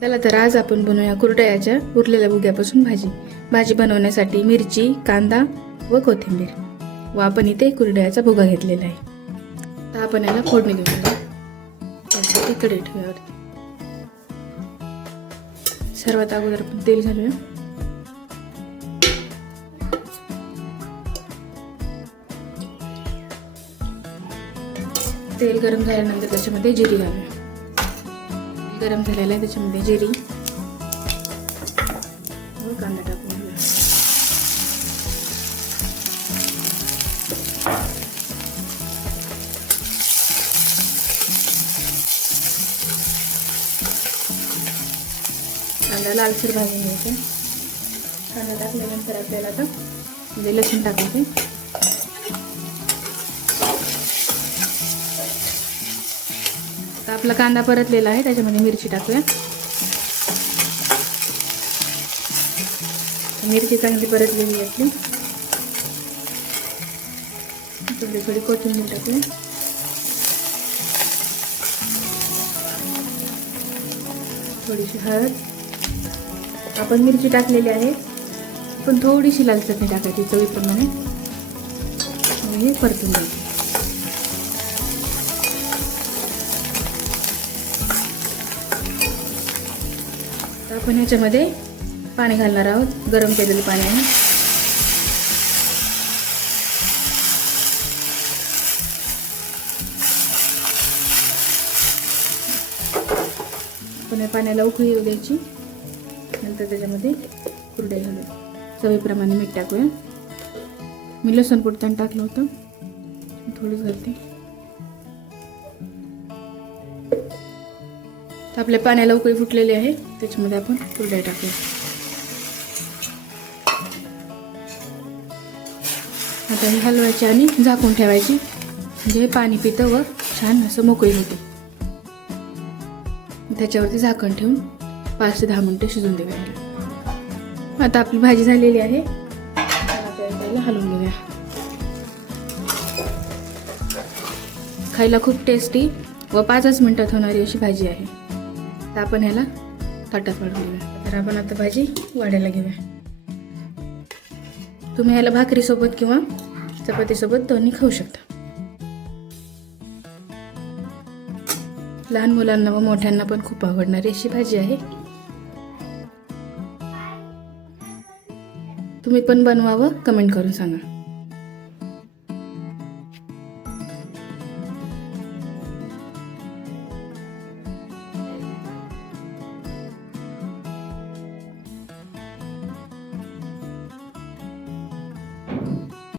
चला तर आज आपण बनवूया कुरडयाच्या उरलेल्या भुग्यापासून भाजी बनवण्यासाठी मिरची, कांदा व कोथिंबीर व आपण इथे कुरडयाचा भुगा घेतलेला आहे। तर आपण याला फोडणी देऊया। इकडे ठेवूया। सर्वात अगोदर आपण तेल घालूया। तेल गरम झाल्यानंतर त्याच्यामध्ये जिरी घालूया। गरम झालेला आहे त्याच्यामध्ये जिरी व कांदा टाकून घेऊया। कांदा लालसर भाजून घ्यायचा। कांदा टाकल्यानंतर आपल्याला आता लसूण टाकायचे। आपला कांदा परतलेला आहे, त्याच्यामध्ये मिरची टाकूया। मिरची चांगली परतलेली असली थोडी कोथिंबीर टाकूया। थोडीशी हळद। आपण मिरची टाकलेली आहे पण थोडीशी लाल चटणी टाकायची चवीप्रमाणे। हे परतून घ्यायचं। आपण ह्याच्यामध्ये पाणी घालणार आहोत। गरम केलेलं पाणी आहे। आपण या पाण्याला उकळी येऊ द्यायची। नंतर त्याच्यामध्ये कुरडया घालूया। चवीप्रमाणे मीठ टाकूया। मी लसूण कुटताना टाकलं होतं, थोडंच घालते। आपल्या पाण्याला उकळी फुटलेली आहे, त्याच्यामध्ये आपण कुरडया टाकूया। आता हे हलवायची आणि झाकून ठेवायची, म्हणजे हे पाणी पितं व छान असं मोकळी होते। त्याच्यावरती झाकण ठेवून 5 ते 10 मिनिटं शिजून द्यायला। आता आपली भाजी झालेली आहे, आता हलवून घेऊया। खायला खूप टेस्टी व 5च मिनिटात होणारी अशी भाजी आहे। तर आपण ह्याला ताटात वाढून घेऊया। तर आपण आता भाजी वाढायला घेऊया। तुम्ही ह्याला भाकरीसोबत किंवा चपातीसोबत दोन्ही खाऊ शकता। लहान मुलांना व मोठ्यांना पण खूप आवडणारी अशी भाजी आहे। तुम्ही पण बनवा व कमेंट करून सांगा।